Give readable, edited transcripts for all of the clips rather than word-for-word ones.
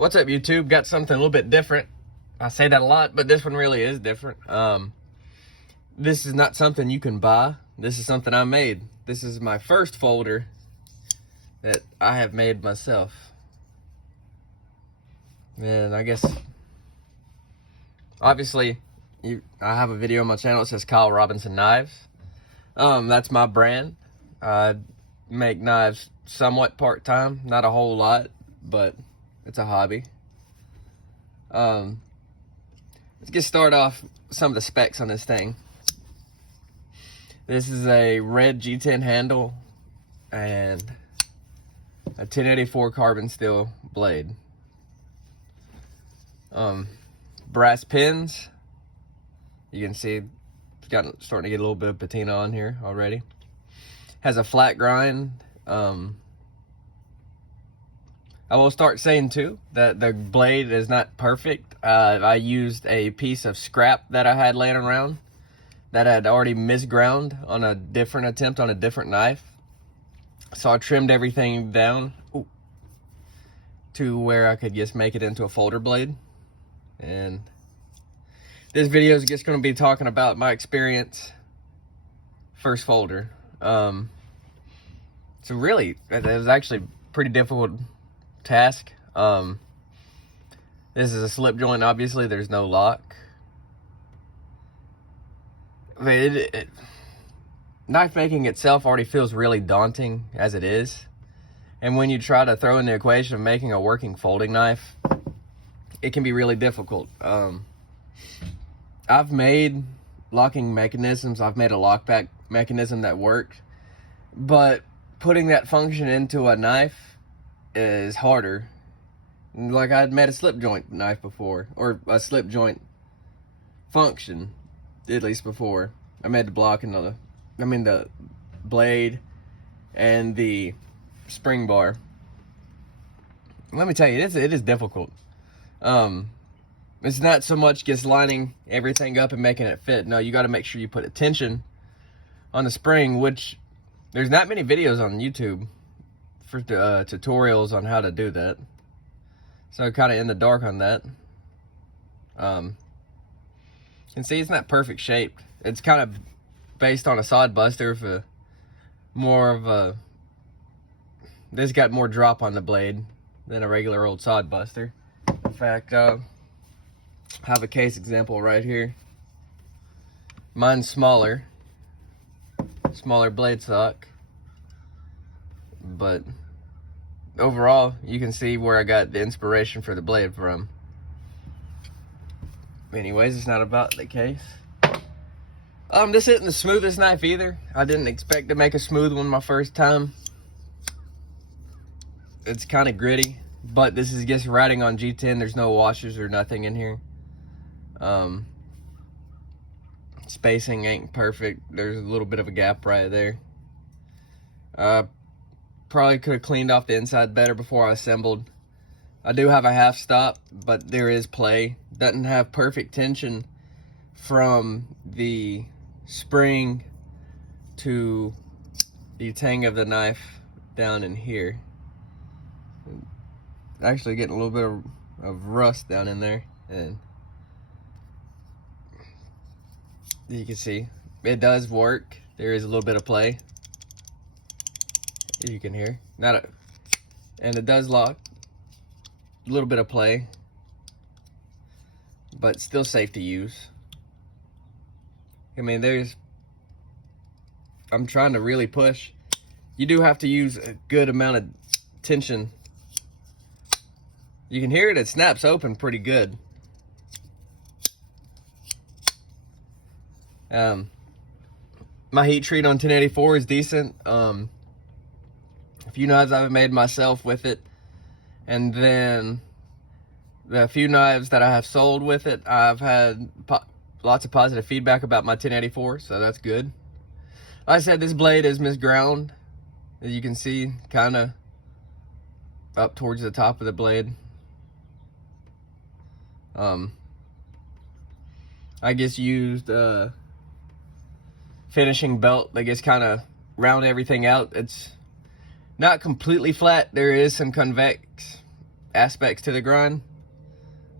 What's up, YouTube? Got something a little bit different. I say that a lot, but this one really is different. This is not something you can buy. This is something I made. This is my first folder that I have made myself. And I guess, obviously, I have a video on my channel that says Kyle Robinson Knives. That's my brand. I make knives somewhat part-time, not a whole lot, but it's a hobby. Let's get started off some of the specs on this thing. This is a red G10 handle and a 1084 carbon steel blade. Brass pins. You can see it's starting to get a little bit of patina on here already. Has a flat grind. I will start saying too that the blade is not perfect. I used a piece of scrap that I had laying around that I had already misground on a different attempt on a different knife. So I trimmed everything down to where I could just make it into a folder blade. And this video is just going to be talking about my experience first folder. So really, it was actually pretty difficult task. This is a slip joint. Obviously there's no lock. Knife making itself already feels really daunting as it is, and when you try to throw in the equation of making a working folding knife, it can be really difficult. I've made locking mechanisms. I've made a lockback mechanism that worked, but putting that function into a knife is harder. Like, I'd made a slip joint knife before, or a slip joint function at least before. I made the block and the blade and the spring bar. Let me tell you, it is difficult. It's not so much just lining everything up and making it fit. No, you got to make sure you put a tension on the spring, which there's not many videos on YouTube for tutorials on how to do that. So kind of in the dark on that. You can see it's not perfect shaped. It's kind of based on a sod buster for more of a, this got more drop on the blade than a regular old sod buster. In fact, I have a case example right here. Mine's smaller blade stock, but overall you can see where I got the inspiration for the blade from. Anyways, it's not about the case. This isn't the smoothest knife either. I didn't expect to make a smooth one my first time. It's kind of gritty, but this is just riding on G10. There's no washers or nothing in here. Spacing ain't perfect. There's a little bit of a gap right there. Probably could have cleaned off the inside better before I assembled. I do have a half stop, but there is play. Doesn't have perfect tension from the spring to the tang of the knife down in here. Actually getting a little bit of rust down in there, and you can see it does work. There is a little bit of play, you can hear, and it does lock. A little bit of play, but still safe to use. I mean, I'm trying to really push. You do have to use a good amount of tension. You can hear it, it snaps open pretty good. My heat treat on 1084 is decent. A few knives I've made myself with it, and then the few knives that I have sold with it, I've had lots of positive feedback about my 1084, so that's good. Like I said, this blade is misground. As you can see, kind of up towards the top of the blade. I just used finishing belt that just kind of round everything out. It's not completely flat. There is some convex aspects to the grind.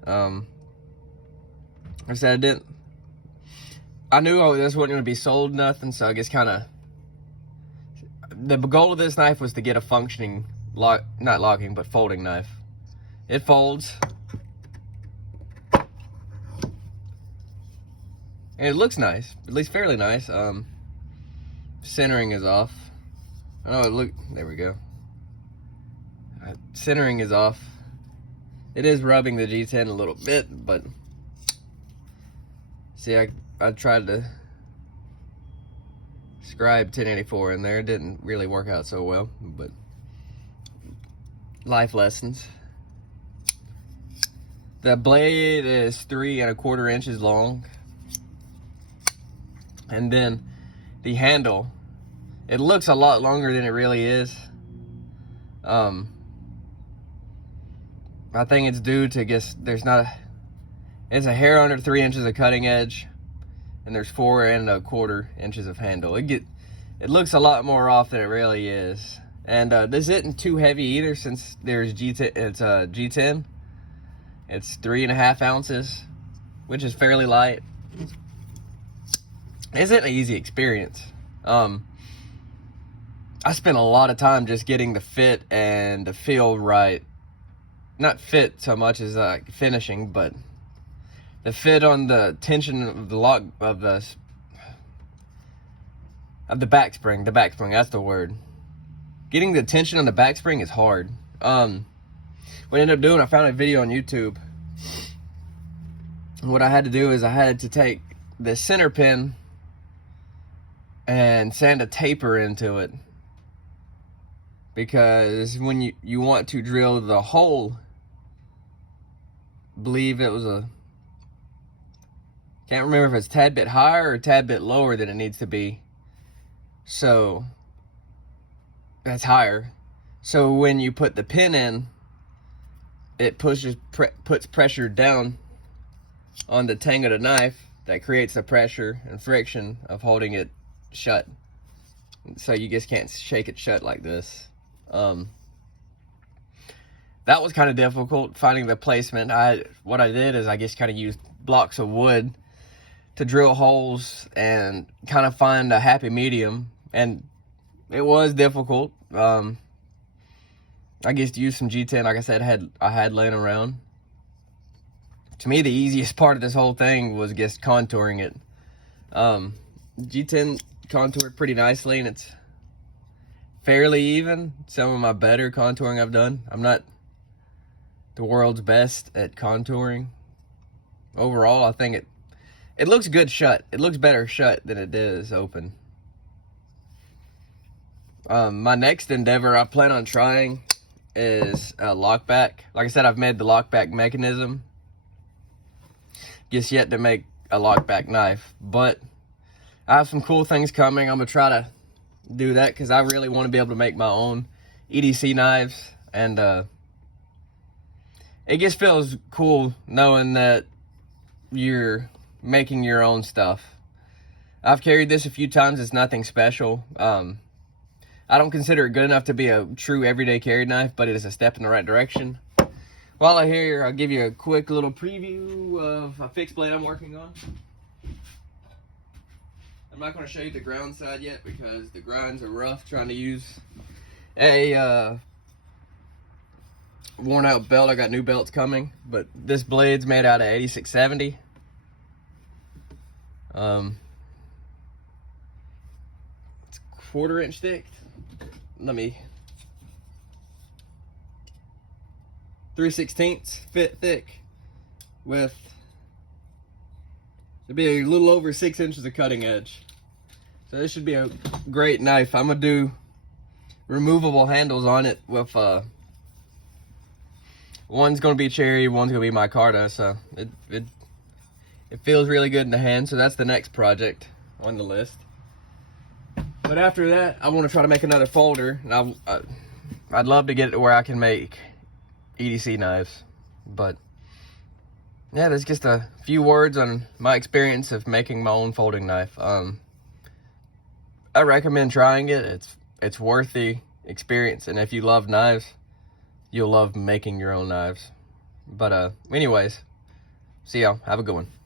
Like I said, I knew this wasn't going to be sold nothing, so I guess the goal of this knife was to get a functioning, not locking, but folding knife. It folds. And it looks nice, at least fairly nice. Centering is off. There we go. Centering is off. It is rubbing the G10 a little bit, but see, I tried to scribe 1084 in there. It didn't really work out so well, but life lessons. The blade is 3 1/4 inches long. And then the handle, it looks a lot longer than it really is. I think it's due to it's a hair under 3 inches of cutting edge, and there's 4 1/4 inches of handle. It looks a lot more off than it really is. And this isn't too heavy either, since there's G10. It's a G10. It's 3.5 ounces, which is fairly light. Isn't an easy experience. I spent a lot of time just getting the fit and the feel right. Not fit so much as finishing, but the fit on the tension of the lock of the back spring. The back spring, that's the word. Getting the tension on the back spring is hard. What I ended up doing, I found a video on YouTube. What I had to do is I had to take the center pin and sand a taper into it, because when you want to drill the hole, believe it was can't remember if it's a tad bit higher or a tad bit lower than it needs to be. So that's higher. So when you put the pin in, it puts pressure down on the tang of the knife that creates the pressure and friction of holding it shut. So you just can't shake it shut like this. That was kind of difficult, finding the placement. What I did is I just kind of used blocks of wood to drill holes and kind of find a happy medium, and it was difficult. I just used some G10, like I said, I had laying around. To me, the easiest part of this whole thing was just contouring it. G10 contoured pretty nicely, and it's fairly even. Some of my better contouring I've done. I'm not the world's best at contouring. Overall, I think it looks good shut. It looks better shut than it does open. My next endeavor I plan on trying is a lockback. Like I said, I've made the lockback mechanism. Just yet to make a lockback knife, but I have some cool things coming. I'm gonna try to do that because I really want to be able to make my own EDC knives, and it just feels cool knowing that you're making your own stuff. I've carried this a few times. It's nothing special. I don't consider it good enough to be a true everyday carry knife, but it is a step in the right direction. While I'm here, I'll give you a quick little preview of a fixed blade I'm working on. I'm not going to show you the ground side yet because the grinds are rough, trying to use a worn out belt. I got new belts coming, but this blade's made out of 8670. It's 1/4 inch thick. 3/16 fit thick, with it'll be a little over 6 inches of cutting edge. So this should be a great knife. I'm gonna do removable handles on it with one's gonna be cherry, one's gonna be micarta, so it feels really good in the hand. So that's the next project on the list. But after that, I want to try to make another folder, and I'd love to get it to where I can make EDC knives. But yeah, there's just a few words on my experience of making my own folding knife. I recommend trying it. It's worth the experience, and if you love knives, you'll love making your own knives. But anyways, see y'all. Have a good one.